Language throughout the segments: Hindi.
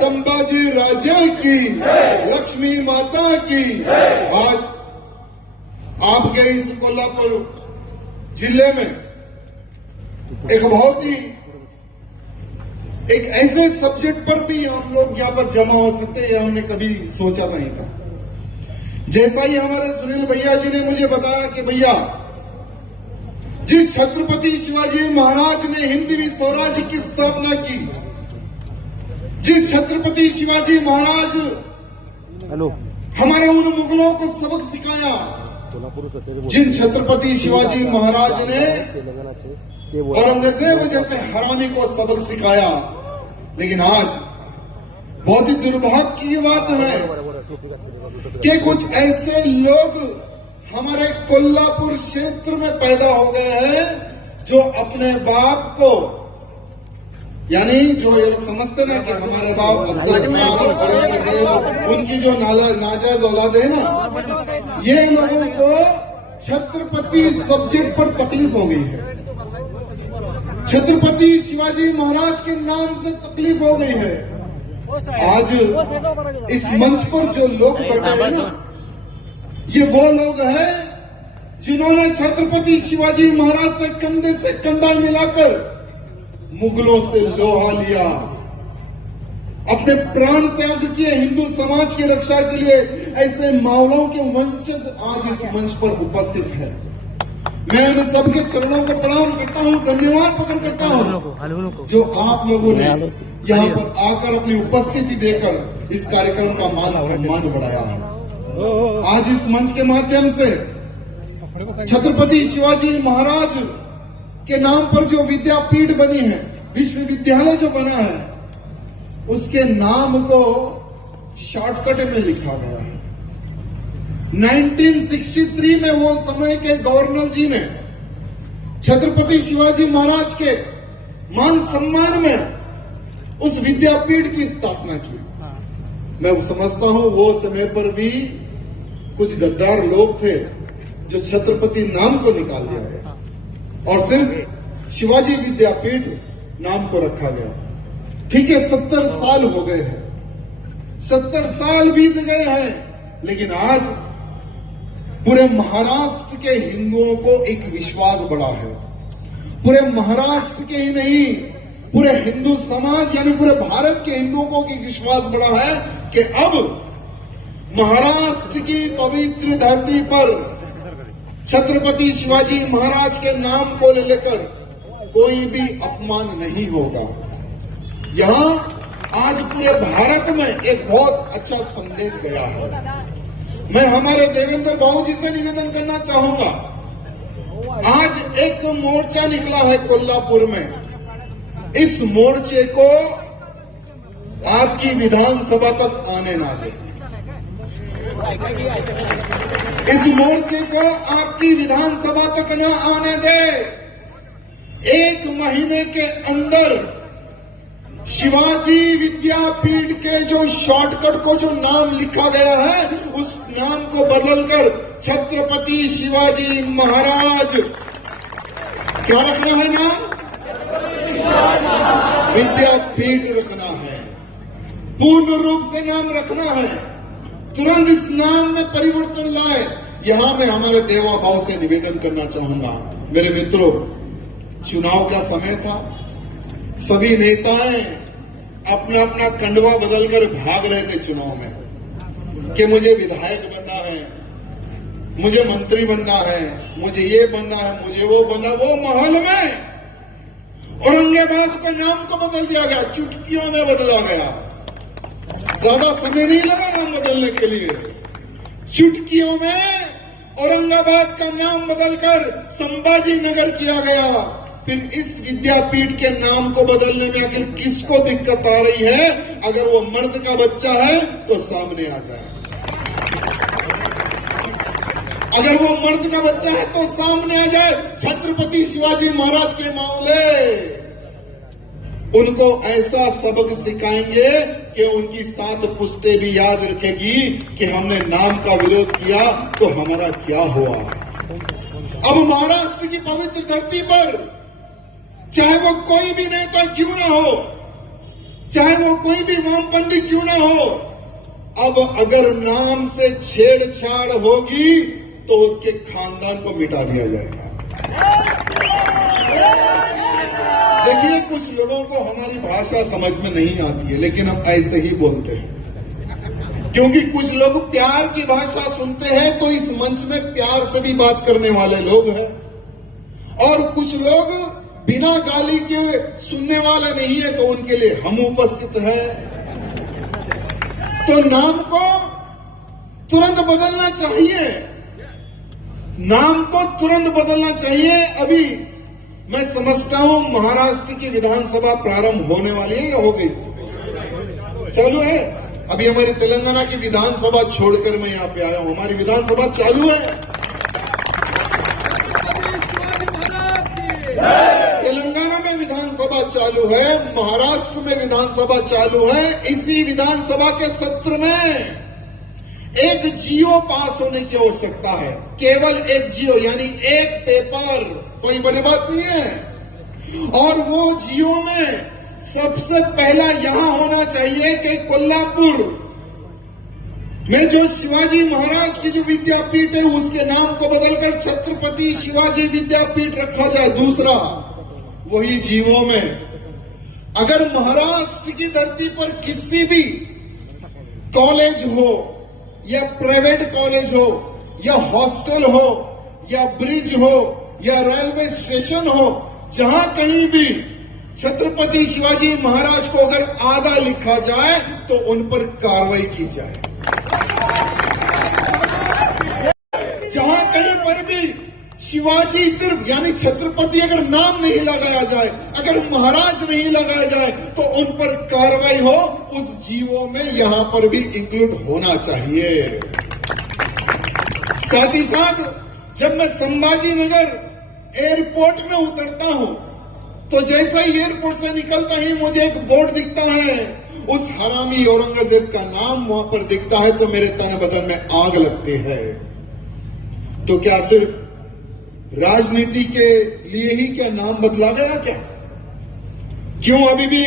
संभाजी राजा की, लक्ष्मी माता की। आज आपके इस कोल्हापुर जिले में एक बहुत ही एक ऐसे सब्जेक्ट पर भी हम लोग यहाँ पर जमा हो सकते हैं, हमने कभी सोचा नहीं था। जैसा ही हमारे सुनील भैया जी ने मुझे बताया कि भैया जिस छत्रपति शिवाजी महाराज ने हिंदवी स्वराज्य की स्थापना की, जिस छत्रपति शिवाजी महाराज हमारे उन मुगलों को सबक सिखाया, जिन छत्रपति शिवाजी महाराज ने औरंगजेब जैसे हरामी को सबक सिखाया, लेकिन आज बहुत ही दुर्भाग्य की बात है कि कुछ ऐसे लोग हमारे कोल्हापुर क्षेत्र में पैदा हो गए हैं जो अपने बाप को, यानी जो ये लोग समझते ना कि हमारे बाप औरंगजेब उनकी जो नाजायज औलाद है ना, ये लोगों को छत्रपति सब्जेक्ट पर तकलीफ हो गई है। छत्रपति शिवाजी महाराज के नाम से तकलीफ हो गई है। आज इस मंच पर जो लोग बैठे हैं ना, ये वो लोग हैं जिन्होंने छत्रपति शिवाजी महाराज से कंधा मिलाकर मुगलों से लोहा लिया, अपने प्राण त्याग किए हिंदू समाज की रक्षा के लिए। ऐसे मावलों के वंशज आज इस मंच पर उपस्थित है। मैं उन सबके चरणों को प्रणाम करता हूं, धन्यवाद प्रकट करता हूं जो आप लोगों ने यहाँ पर आकर अपनी उपस्थिति देकर इस कार्यक्रम का मान सम्मान बढ़ाया है। आज इस मंच के माध्यम से छत्रपति शिवाजी महाराज के नाम पर जो विद्यापीठ बनी है, विश्वविद्यालय जो बना है, उसके नाम को शॉर्टकट में लिखा गया है। 1963 में वो समय के गवर्नर जी ने छत्रपति शिवाजी महाराज के मान सम्मान में उस विद्यापीठ की स्थापना की। मैं समझता हूं वो समय पर भी कुछ गद्दार लोग थे जो छत्रपति नाम को निकाल दिया गया और सिर्फ शिवाजी विद्यापीठ नाम को रखा गया। ठीक है, 70 साल हो गए हैं, 70 साल बीत गए हैं, लेकिन आज पूरे महाराष्ट्र के हिंदुओं को एक विश्वास बढ़ा है। पूरे महाराष्ट्र के ही नहीं, पूरे हिंदू समाज यानी पूरे भारत के हिंदुओं को एक विश्वास बढ़ा है कि अब महाराष्ट्र की पवित्र धरती पर छत्रपति शिवाजी महाराज के नाम को लेकर कोई भी अपमान नहीं होगा। यहां आज पूरे भारत में एक बहुत अच्छा संदेश गया है। मैं हमारे देवेंद्र बाबू जी से निवेदन करना चाहूंगा आज एक मोर्चा निकला है कोल्हापुर में। इस मोर्चे को आपकी विधानसभा तक आने ना दे। इस मोर्चे को आपकी विधानसभा तक न आने दे। 1 महीने के अंदर शिवाजी विद्यापीठ के जो शॉर्टकट को जो नाम लिखा गया है, उस नाम को बदलकर छत्रपति शिवाजी महाराज, क्या रखना है नाम? विद्यापीठ रखना है। पूर्ण रूप से नाम रखना है। तुरंत इस नाम में परिवर्तन लाए। यहां मैं हमारे देवा भाव से निवेदन करना चाहूंगा। मेरे मित्रों, चुनाव का समय था। सभी नेताएं अपना अपना कंडवा बदलकर भाग रहे थे चुनाव में कि मुझे विधायक बनना है, मुझे मंत्री बनना है, मुझे ये बनना है, मुझे वो बनना। वो माहौल में औरंगाबाद का नाम को बदल दिया गया, चुटकियों में बदला गया। ज्यादा समय नहीं लगा नाम बदलने के लिए। चुटकियों में औरंगाबाद का नाम बदलकर संभाजी नगर किया गया। फिर इस विद्यापीठ के नाम को बदलने में आखिर किसको दिक्कत आ रही है? अगर वो मर्द का बच्चा है तो सामने आ जाए। अगर वो मर्द का बच्चा है तो सामने आ जाए। छत्रपति शिवाजी महाराज के मामले, उनको ऐसा सबक सिखाएंगे कि उनकी 7 पुश्तें भी याद रखेगी कि हमने नाम का विरोध किया तो हमारा क्या हुआ। अब महाराष्ट्र की पवित्र धरती पर चाहे वो कोई भी नेता क्यों ना हो, चाहे वो कोई भी वामपंथी क्यों ना हो, अब अगर नाम से छेड़छाड़ होगी तो उसके खानदान को मिटा दिया जाएगा। देखिए, कुछ लोगों को हमारी भाषा समझ में नहीं आती है, लेकिन हम ऐसे ही बोलते हैं क्योंकि कुछ लोग प्यार की भाषा सुनते हैं तो इस मंच में प्यार से भी बात करने वाले लोग हैं, और कुछ लोग बिना गाली के सुनने वाले नहीं है तो उनके लिए हम उपस्थित हैं। तो नाम को तुरंत बदलना चाहिए। नाम को तुरंत बदलना चाहिए। अभी मैं समझता हूं महाराष्ट्र की विधानसभा प्रारंभ होने वाली है या हो गई? चालू है। अभी हमारी तेलंगाना की विधानसभा छोड़कर मैं यहां पे आया हूं। हमारी विधानसभा चालू है। तेलंगाना में विधानसभा चालू है, महाराष्ट्र में विधानसभा चालू है। इसी विधानसभा के सत्र में एक जियो पास होने की आवश्यकता है। केवल एक जियो, यानी एक पेपर, कोई बड़ी बात नहीं है। और वो जियो में सबसे पहला यहां होना चाहिए कि कोल्हापुर में जो शिवाजी महाराज की जो विद्यापीठ है उसके नाम को बदलकर छत्रपति शिवाजी विद्यापीठ रखा जाए। दूसरा, वही जियो में अगर महाराष्ट्र की धरती पर किसी भी कॉलेज हो या प्राइवेट कॉलेज हो या हॉस्टल हो या ब्रिज हो या रेलवे स्टेशन हो, जहां कहीं भी छत्रपति शिवाजी महाराज को अगर आधा लिखा जाए तो उन पर कार्रवाई की जाए। जहां कहीं पर भी शिवाजी सिर्फ यानी छत्रपति अगर नाम नहीं लगाया जाए, अगर महाराज नहीं लगाया जाए तो उन पर कार्रवाई हो। उस जीवों में यहां पर भी इंक्लूड होना चाहिए। साथ ही साथ जब मैं संभाजी नगर एयरपोर्ट में उतरता हूं तो जैसा ही एयरपोर्ट से निकलता ही मुझे एक बोर्ड दिखता है, उस हरामी औरंगजेब का नाम वहां पर दिखता है तो मेरे तन बदन में आग लगती है। तो क्या सिर्फ राजनीति के लिए ही क्या नाम बदला गया क्या? क्यों अभी भी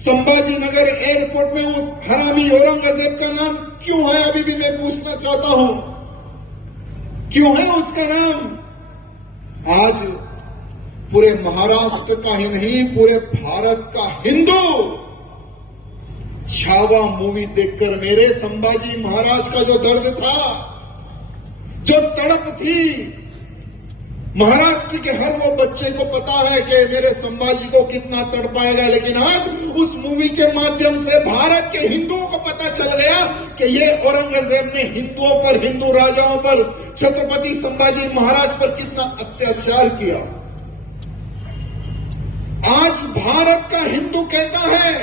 संभाजी नगर एयरपोर्ट में उस हरामी औरंगजेब का नाम क्यों है? अभी भी मैं पूछना चाहता हूं, क्यों है उसका नाम? आज पूरे महाराष्ट्र का ही नहीं, पूरे भारत का हिंदू छावा मूवी देखकर मेरे संभाजी महाराज का जो दर्द था, जो तड़प थी, महाराष्ट्र के हर वो बच्चे को पता है कि मेरे संभाजी को कितना तड़पाएगा, लेकिन आज उस मूवी के माध्यम से भारत के हिंदुओं को पता चल गया कि ये औरंगजेब ने हिंदुओं पर, हिंदू राजाओं पर, छत्रपति संभाजी महाराज पर कितना अत्याचार किया। आज भारत का हिंदू कहता है,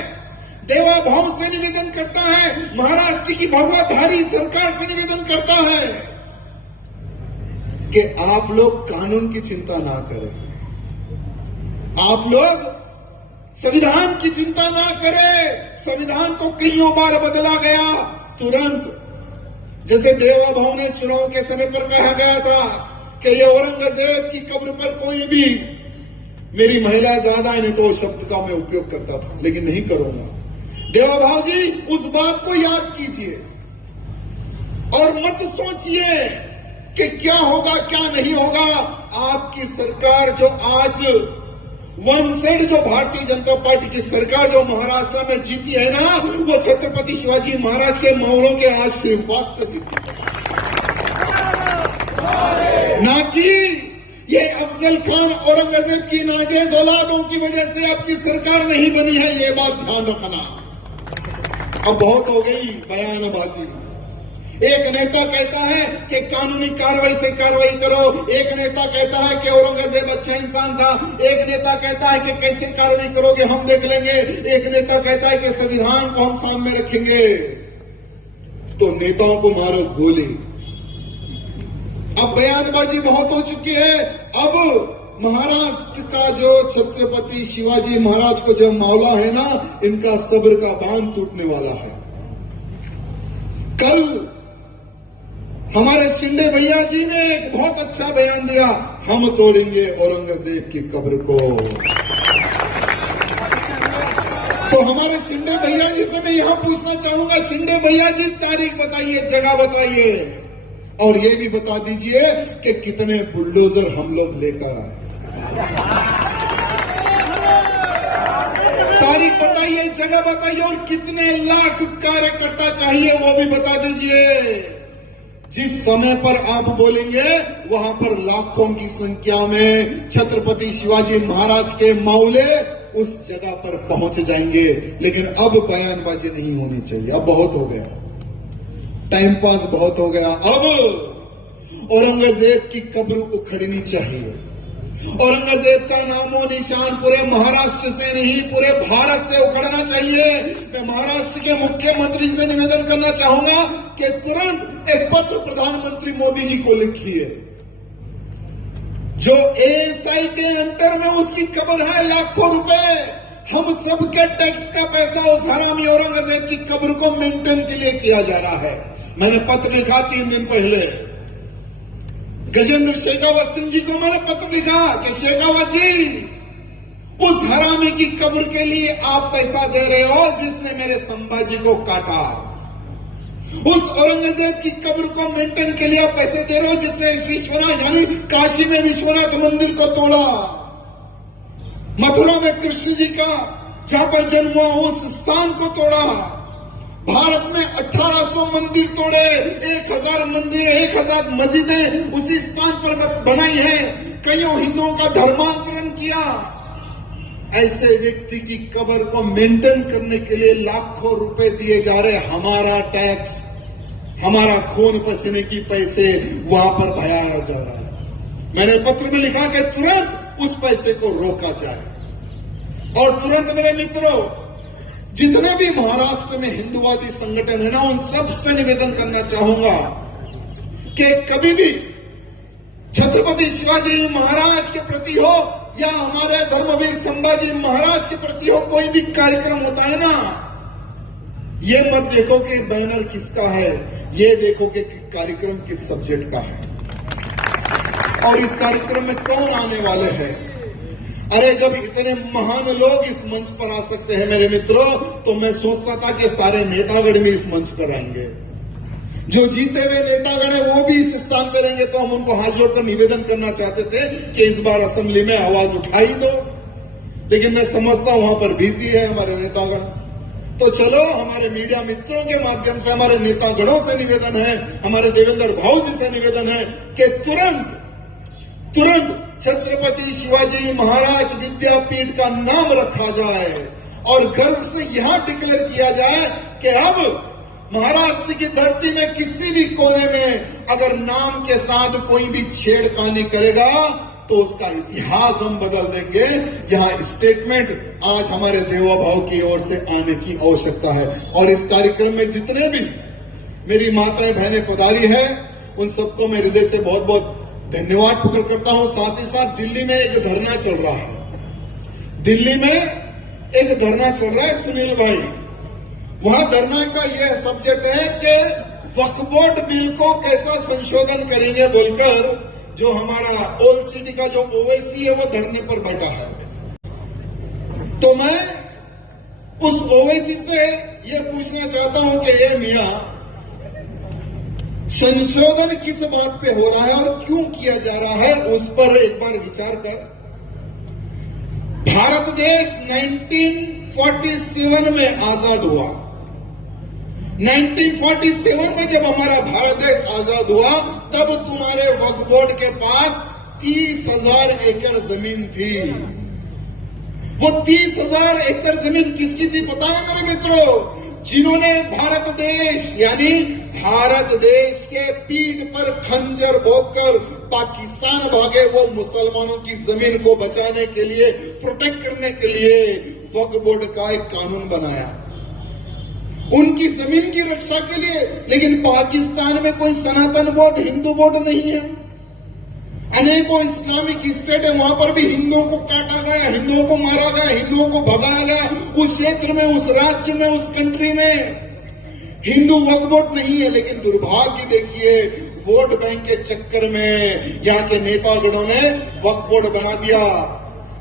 देवा भाव से निवेदन करता है, महाराष्ट्र की भगवाधारी सरकार से निवेदन करता है कि आप लोग कानून की चिंता ना करें, आप लोग संविधान की चिंता ना करें। संविधान को कईयों बार बदला गया, तुरंत। जैसे देवा भाव ने चुनाव के समय पर कहा गया था कि ये औरंगजेब की कब्र पर कोई भी, मेरी महिला ज्यादा है, नहीं तो शब्द का मैं उपयोग करता था, लेकिन नहीं करूंगा। देवा भाव जी, उस बात को याद कीजिए और मत सोचिए कि क्या होगा क्या नहीं होगा। आपकी सरकार जो आज वन साइड, जो भारतीय जनता पार्टी की सरकार जो महाराष्ट्र में जीती है ना, वो छत्रपति शिवाजी महाराज के मावलों के आशीर्वाद से जीती है, ना कि ये अफजल खान औरंगजेब की नाजायज औलादों की वजह से आपकी सरकार नहीं बनी है। ये बात ध्यान रखना। अब बहुत हो गई बयानबाजी। एक नेता कहता है कि कानूनी कार्रवाई से कार्रवाई करो, एक नेता कहता है कि औरंगजेब अच्छा इंसान था, एक नेता कहता है कि कैसे कार्रवाई करोगे हम देख लेंगे, एक नेता कहता है कि संविधान को हम सामने रखेंगे। तो नेताओं को मारो गोली। अब बयानबाजी बहुत हो चुकी है। अब महाराष्ट्र का जो छत्रपति शिवाजी महाराज को जो मामला है ना, इनका सब्र का बांध टूटने वाला है। कल हमारे शिंदे भैया जी ने एक बहुत अच्छा बयान दिया, हम तोड़ेंगे औरंगजेब की कब्र को। तो हमारे शिंदे भैया जी से मैं यहां पूछना चाहूंगा, शिंदे भैया जी तारीख बताइए, जगह बताइए, और ये भी बता दीजिए कि कितने बुलडोजर हम लोग लेकर आए। तारीख बताइए, जगह बताइए, और कितने लाख कार्यकर्ता चाहिए वो भी बता दीजिए। जिस समय पर आप बोलेंगे वहां पर लाखों की संख्या में छत्रपति शिवाजी महाराज के मावले उस जगह पर पहुंच जाएंगे। लेकिन अब बयानबाजी नहीं होनी चाहिए, अब बहुत हो गया, टाइम पास बहुत हो गया। अब औरंगजेब की कब्र उखड़नी चाहिए। औरंगजेब का नामो निशान पूरे महाराष्ट्र से नहीं, पूरे भारत से उखड़ना चाहिए। मैं महाराष्ट्र के मुख्यमंत्री से निवेदन करना चाहूंगा कि तुरंत एक पत्र प्रधानमंत्री मोदी जी को लिखिए। जो एएसआई के अंतर में उसकी कब्र है, लाखों रुपए हम सबके टैक्स का पैसा उस हरामी औरंगजेब की कब्र को मेंटेन के लिए किया जा रहा है। मैंने पत्र लिखा 3 दिन पहले, गजेंद्र शेखावत सिंह जी को मैंने पत्र लिखा कि शेखावत जी, उस हरामी की कब्र के लिए आप पैसा दे रहे हो जिसने मेरे संभाजी को काटा। उस औरंगजेब की कब्र को मेंटेन के लिए आप पैसे दे रहे हो जिसने विश्वनाथ यानी काशी में विश्वनाथ मंदिर को तोड़ा, मथुरा में कृष्ण जी का जहां पर जन्म हुआ उस स्थान को तोड़ा, भारत में 1800 मंदिर तोड़े, 1000 मंदिर, 1000 मस्जिदें उसी स्थान पर बनाई है, कईयों हिंदुओं का धर्मांतरण किया। ऐसे व्यक्ति की कब्र को मेंटेन करने के लिए लाखों रुपए दिए जा रहे, हमारा टैक्स, हमारा खून पसीने की पैसे वहां पर बहाया जा रहा है। मैंने पत्र में लिखा कि तुरंत उस पैसे को रोका जाए। और तुरंत मेरे मित्रों, जितने भी महाराष्ट्र में हिंदुवादी संगठन है ना, उन सब से निवेदन करना चाहूंगा कि कभी भी छत्रपति शिवाजी महाराज के प्रति हो या हमारे धर्मवीर संभाजी महाराज के प्रति हो, कोई भी कार्यक्रम होता है ना, ये मत देखो कि बैनर किसका है, ये देखो कि कार्यक्रम किस सब्जेक्ट का है और इस कार्यक्रम में कौन आने वाले हैं। अरे जब इतने महान लोग इस मंच पर आ सकते हैं मेरे मित्रों, तो मैं सोचता था कि सारे नेतागण भी इस मंच पर आएंगे। जो जीते हुए नेतागण है वो भी इस स्थान पर रहेंगे। तो हम उनको हाथ जोड़कर निवेदन करना चाहते थे कि इस बार असेंबली में आवाज उठाई दो, लेकिन मैं समझता हूं वहां पर बिजी है हमारे नेतागण। तो चलो, हमारे मीडिया मित्रों के माध्यम से हमारे नेतागणों से निवेदन है, हमारे देवेंद्र भाऊ जी से निवेदन है कि तुरंत तुरंत छत्रपति शिवाजी महाराज विद्यापीठ का नाम रखा जाए और गर्व से यहां डिक्लेयर किया जाए कि अब महाराष्ट्र की धरती में किसी भी कोने में अगर नाम के साथ कोई भी छेड़खानी करेगा तो उसका इतिहास हम बदल देंगे। यहां स्टेटमेंट आज हमारे देवा भाव की ओर से आने की आवश्यकता है। और इस कार्यक्रम में जितने भी मेरी माताएं बहनें पधारी है उन सबको मैं हृदय से बहुत बहुत धन्यवाद प्रकट करता हूं। साथ ही साथ दिल्ली में एक धरना चल रहा है, दिल्ली में एक धरना चल रहा है सुनील भाई, वहां धरना का यह सब्जेक्ट है कि वक्फ बोर्ड बिल को कैसा संशोधन करेंगे बोलकर जो हमारा ओल्ड सिटी का जो ओवैसी है वो धरने पर बैठा है। तो मैं उस ओवैसी से यह पूछना चाहता हूं कि ये मियां संशोधन किस बात पे हो रहा है और क्यों किया जा रहा है, उस पर एक बार विचार कर। भारत देश 1947 में आजाद हुआ। 1947 में जब हमारा भारत देश आजाद हुआ तब तुम्हारे वक्फ बोर्ड के पास 30,000 एकड़ जमीन थी। वो 30,000 एकड़ जमीन किसकी थी पता है मेरे मित्रों? जिन्होंने भारत देश यानी भारत देश के पीठ पर खंजर भोंककर पाकिस्तान भागे वो मुसलमानों की जमीन को बचाने के लिए, प्रोटेक्ट करने के लिए वक्फ बोर्ड का एक कानून बनाया उनकी जमीन की रक्षा के लिए। लेकिन पाकिस्तान में कोई सनातन बोर्ड, हिंदू बोर्ड नहीं है। अनेकों इस्लामिक स्टेट है, वहां पर भी हिंदुओं को काटा गया, हिंदुओं को मारा गया, हिंदुओं को भगाया गया। उस क्षेत्र में, उस राज्य में, उस कंट्री में हिंदू वक्फ बोर्ड नहीं है। लेकिन दुर्भाग्य देखिए, वोट बैंक के चक्कर में यहाँ के नेतागणों ने वक्फ बोर्ड बना दिया,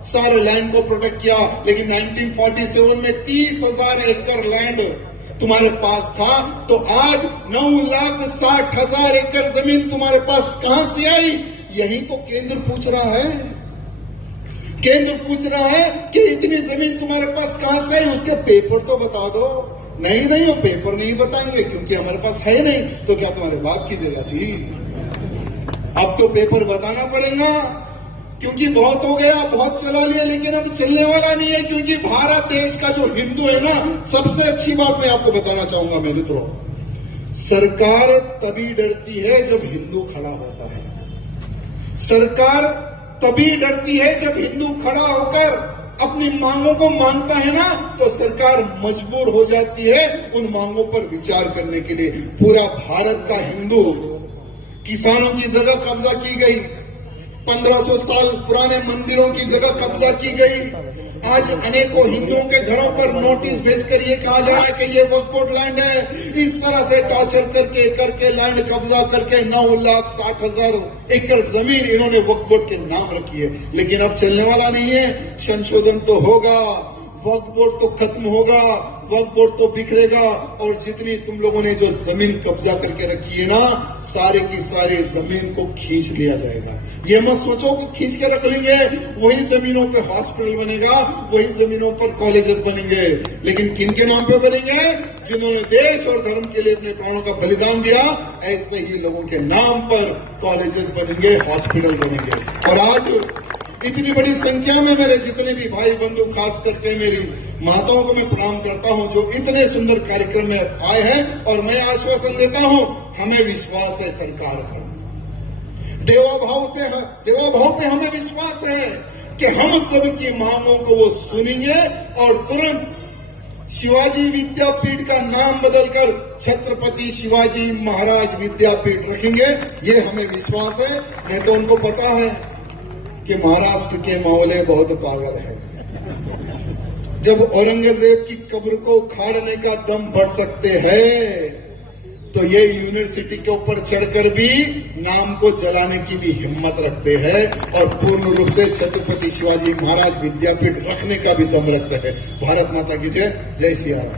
सारे लैंड को प्रोटेक्ट किया। लेकिन 1947 में 30,000 एकड़ लैंड तुम्हारे पास था, तो आज 9,60,000 एकड़ जमीन तुम्हारे पास कहां से आई? यही तो केंद्र पूछ रहा है। केंद्र पूछ रहा है कि इतनी जमीन तुम्हारे पास कहां से आई, उसके पेपर तो बता दो। नहीं, वो पेपर नहीं बताएंगे क्योंकि हमारे पास है नहीं। तो क्या तुम्हारे बाप की जगह थी? अब तो पेपर बताना पड़ेगा क्योंकि बहुत हो गया, बहुत चला लिया, लेकिन अब चलने वाला नहीं है। क्योंकि भारत देश का जो हिंदू है ना, सबसे अच्छी बात मैं आपको बताना चाहूंगा मेरे मित्रों, सरकार तभी डरती है जब हिंदू खड़ा होता है। सरकार तभी डरती है जब हिंदू खड़ा होकर अपनी मांगों को मांगता है ना, तो सरकार मजबूर हो जाती है उन मांगों पर विचार करने के लिए। पूरा भारत का हिंदू, किसानों की जगह कब्जा की गई, 1500 साल पुराने मंदिरों की जगह कब्जा की गई। आज अनेकों हिंदुओं के घरों पर नोटिस भेजकर ये कहा जा रहा है कि ये वक्फ बोर्ड लैंड है। इस तरह से टॉर्चर करके लैंड कब्जा करके 9,60,000 एकड़ जमीन इन्होंने वक्फ बोर्ड के नाम रखी है। लेकिन अब चलने वाला नहीं है। संशोधन तो होगा, वक्फ बोर्ड तो खत्म होगा, वक्फ बोर्ड तो बिखरेगा और जितनी तुम लोगों ने जो जमीन कब्जा करके रखी है ना, सारे की सारी जमीन को खींच लिया जाएगा। ये मत सोचो कि खींच के रख लेंगे, वही जमीनों पे हॉस्पिटल बनेगा, वही जमीनों पर कॉलेजेस बनेंगे। लेकिन किनके नाम पे बनेंगे? जिन्होंने देश और धर्म के लिए अपने प्राणों का बलिदान दिया, ऐसे ही लोगों के नाम पर कॉलेजेस बनेंगे, हॉस्पिटल बनेंगे। और आज इतनी बड़ी संख्या में मेरे जितने भी भाई बंधु, खास करके मेरी माताओं को मैं प्रणाम करता हूं जो इतने सुंदर कार्यक्रम में आए हैं। और मैं आश्वासन देता हूं, हमें विश्वास है सरकार पर, देवा भाव पे हमें विश्वास है कि हम सबकी मांगों को वो सुनेंगे और तुरंत शिवाजी विद्यापीठ का नाम बदलकर छत्रपति शिवाजी महाराज विद्यापीठ रखेंगे। ये हमें विश्वास है। नहीं तो उनको पता है कि महाराष्ट्र के मामले बहुत पागल है। जब औरंगजेब की कब्र को उखाड़ने का दम बढ़ सकते हैं, तो ये यूनिवर्सिटी के ऊपर चढ़कर भी नाम को जलाने की भी हिम्मत रखते हैं और पूर्ण रूप से छत्रपति शिवाजी महाराज विद्यापीठ रखने का भी दम रखते हैं। भारत माता की जय। जय सिया राम।